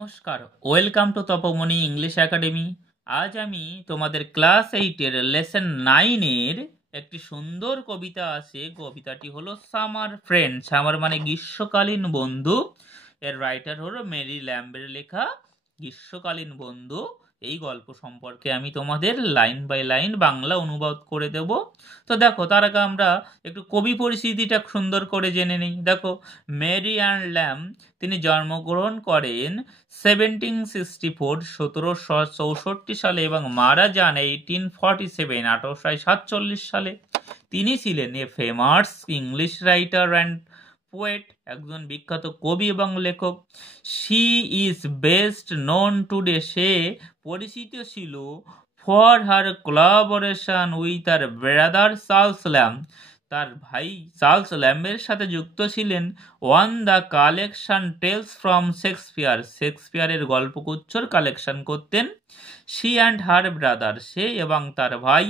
নমস্কার, welcome to তপমণি English academy. আজ আমি তোমাদের ক্লাস 8-এর লেসন 9-এর একটি সুন্দর কবিতা আছে। কবিতাটি হলো সামার ফ্রেন্ড। সামার মানে গ্রীষ্মকালীন বন্ধু। এর রাইটার হলো মেরি ল্যাম্বের লেখা গ্রীষ্মকালীন বন্ধু। এই গল্প সম্পর্কে আমি তোমাদের লাইন বাই লাইন বাংলা অনুবাদ করে দেব। তো দেখো, তার আগে আমরা একটু কবি পরিচিতিটা সুন্দর করে জেনে নিই। দেখো, মেরি অ্যান্ড ল্যাম্ব তিনি জন্মগ্রহণ করেন 1764 সালে এবং মারা যান 1847 সালে। তিনি ছিলেন a famous English writer and poet, একজন বিখ্যাত কবি এবং লেখক। She is best known today, সে পরিচিত ছিল for her collaboration with her brother Charles Lamb, তার ভাই চার্লস ল্যাম্বের সাথে যুক্ত ছিলেন on the collection tales from Shakespeare, শেক্সপিয়ারের গল্পগুচ্ছর কালেকশন করতেন। শি অ্যান্ড হার ব্রাদার, সে এবং তার ভাই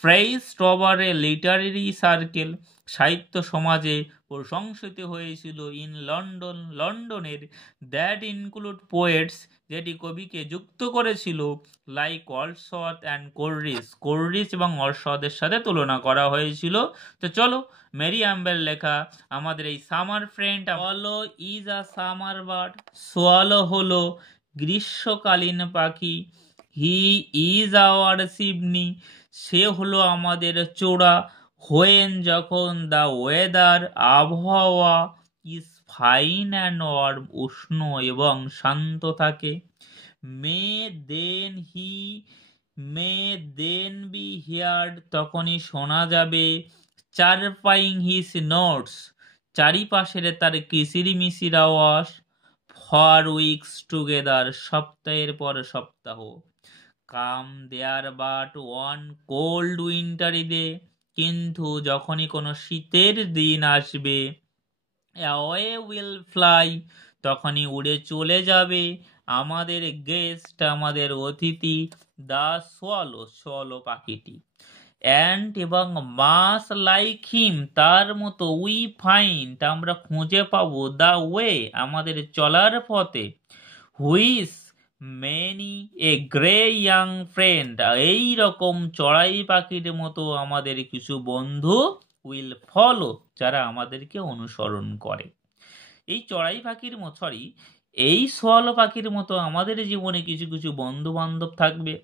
praise over a literary circle, সাহিত্য সমাজে প্রশংসিত হয়েছিল ইন লন্ডন, লন্ডনের, দ্যাট ইনক্লুড পোয়েটস, যেটি কবিকে যুক্ত করেছিল like Wordsworth and Coleridge, Coleridge এবং ওয়ার্ডসওয়ার্থের সাথে তুলনা করা হয়েছিল। তো চলো, মেরি ল্যাম্বের লেখা আমাদের এই summer friend. Swallow is a summer bird, swallow হলো গ্রীষ্মকালীন পাখি। হি ইজ আওয়ার চিমনি, সে হলো আমাদের চূড়া। হোয়েন, যখন, দ্য ওয়েদার, আবহাওয়া, ইজ ফাইন অ্যান্ড ওয়ার্ম, উষ্ণ এবং শান্ত থাকে। মে দেন হি মে দেন বি হিয়ার্ড, তখনই শোনা যাবে। চারপাইং হিস নোটস, চারিপাশের তার কিচিরমিচির আওয়াজ। ফর উইকস টুগেদার, সপ্তাহের পর সপ্তাহ। Come there but one cold wintry day, কিন্তু যখনই কোনো শীতের দিন আসবে। অ্যাওয়ে উইল ফ্লাই, তখনই উড়ে চলে যাবে আমাদের গেস্ট, আমাদের অতিথি। দ্য সোয়ালো, সোয়ালো পাখিটি। অ্যান্ড এবং মাস লাইক হিম, তার মতো উই ফাইন্ড, আমরা খুঁজে পাবো। দ্য ওয়ে, আমাদের চলার পথে। Whose many a grey young friend, এই রকম চড়াই পাখির মতো আমাদের কিছু বন্ধু উইল ফলো, যারা আমাদেরকে অনুসরণ করে। এই চড়াই পাখির মতো, এই সোয়ালো পাখির মতো আমাদের জীবনে কিছু কিছু বন্ধু বান্ধব থাকবে।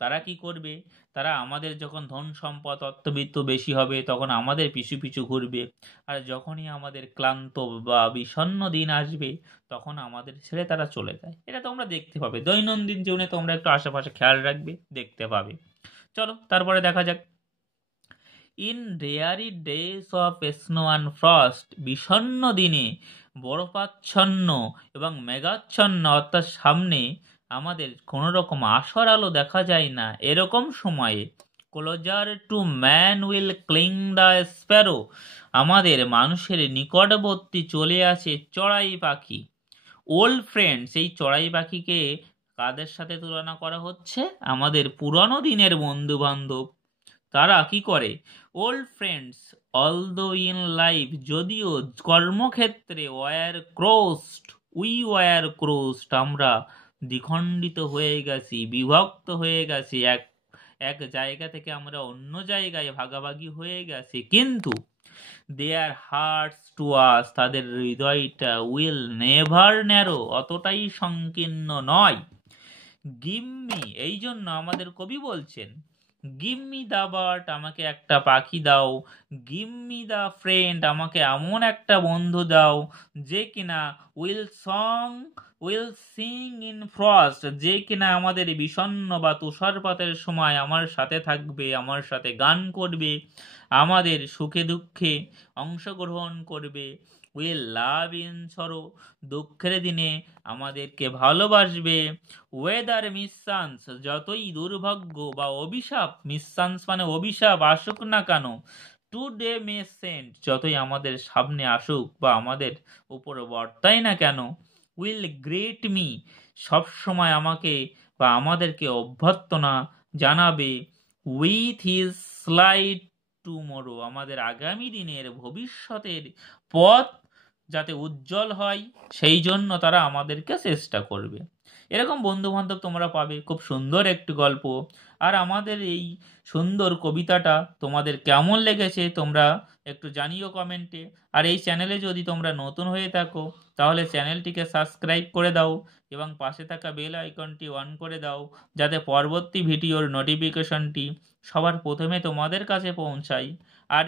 তারা কি করবে? তারা আমাদের যখন ধন সম্পদ অর্থবিত্ত বেশি হবে তখন আমাদের পিছু পিছু ঘুরবে, আর যখনই আমাদের ক্লান্ত বা বিষণ্ণ দিন আসবে তখন আমাদের ছেড়ে তারা চলে যায়। এটা তোমরা দেখতে পাবে দৈনন্দিন জীবনে, তোমরা একটু আশেপাশে খেয়াল রাখবে, দেখতে পাবে। চলো তারপরে দেখা যাক। In dreary days of snow and frost, বিষণ্ণ দিনে, বরফাচ্ছন্ন এবং মেঘাচ্ছন্ন, অর্থাৎ সামনে আমাদের কোনো রকম আশার আলো দেখা যায় না, এরকম সময়ে closer to man will cling the sparrow, আমাদের মানুষের নিকটবর্তী চলে আসে চড়াই পাখি। ওল্ড ফ্রেন্ডস, এই চড়াই পাখিকে কাদের সাথে তুলনা করা হচ্ছে? আমাদের পুরানো দিনের বন্ধু বান্ধব। তারা কি করে? Old friends although in life, যদিও কর্মক্ষেত্রে, ওয়ার ক্রোসড, উই ওয়ার ক্রোসড, আমরা দ্বিখণ্ডিত হয়ে গেছি, বিভক্ত হয়ে গেছি, এক এক জায়গা থেকে আমরা অন্য জায়গায় ভাগাভাগি হয়ে গেছি, কিন্তু দেয়ার হার্টস টু আস, তাদের হৃদয়টা উইল নেভার ন্যারো, অতটাই সংকীর্ণ নয়। গিম্মি, এই জন্য আমাদের কবি বলছেন গিম্মি দ্য বার্ড, আমাকে একটা পাখি দাও। গিম্মি দ্য ফ্রেন্ড, আমাকে এমন একটা বন্ধু দাও যে কিনা উইল সিং ইন ফ্রস্ট, যে কিনা আমাদের বিষণ্ণ বা তুষারপাতের সময় আমার সাথে থাকবে, আমার সাথে গান করবে, আমাদের সুখে দুঃখে অংশগ্রহণ করবে। উইল লাভ ইন সরো, দুঃখের দিনে আমাদেরকে ভালোবাসবে। ওয়েদার মিসচান্স, যতই দুর্ভাগ্য বা অভিশাপ, মিসচান্স মানে অভিশাপ, আসুক না কেন, টুডে মে সেন্ট, যতই আমাদের সামনে আসুক বা আমাদের উপর বর্তায় না কেন, উইল গ্রেট মি, সবসময় আমাকে বা আমাদেরকে অভ্যর্থনা জানাবে। উইথ হিজ স্লাইড টুমোরো, আমাদের আগামী দিনের ভবিষ্যতের পথ যাতে উজ্জ্বল হয় সেই জন্য তারা আমাদেরকে চেষ্টা করবে। এরকম বন্ধুবান্ধব তোমরা পাবে। খুব সুন্দর একটি গল্প। আর আমাদের এই সুন্দর কবিতাটা তোমাদের কেমন লেগেছে তোমরা একটু জানিও কমেন্টে। আর এই চ্যানেলে যদি তোমরা নতুন হয়ে থাকো তাহলে চ্যানেলটিকে সাবস্ক্রাইব করে দাও এবং পাশে থাকা বেল আইকনটি অন করে দাও, যাতে পরবর্তী ভিডিওর নোটিফিকেশনটি সবার প্রথমে তোমাদের কাছে পৌঁছায়। আর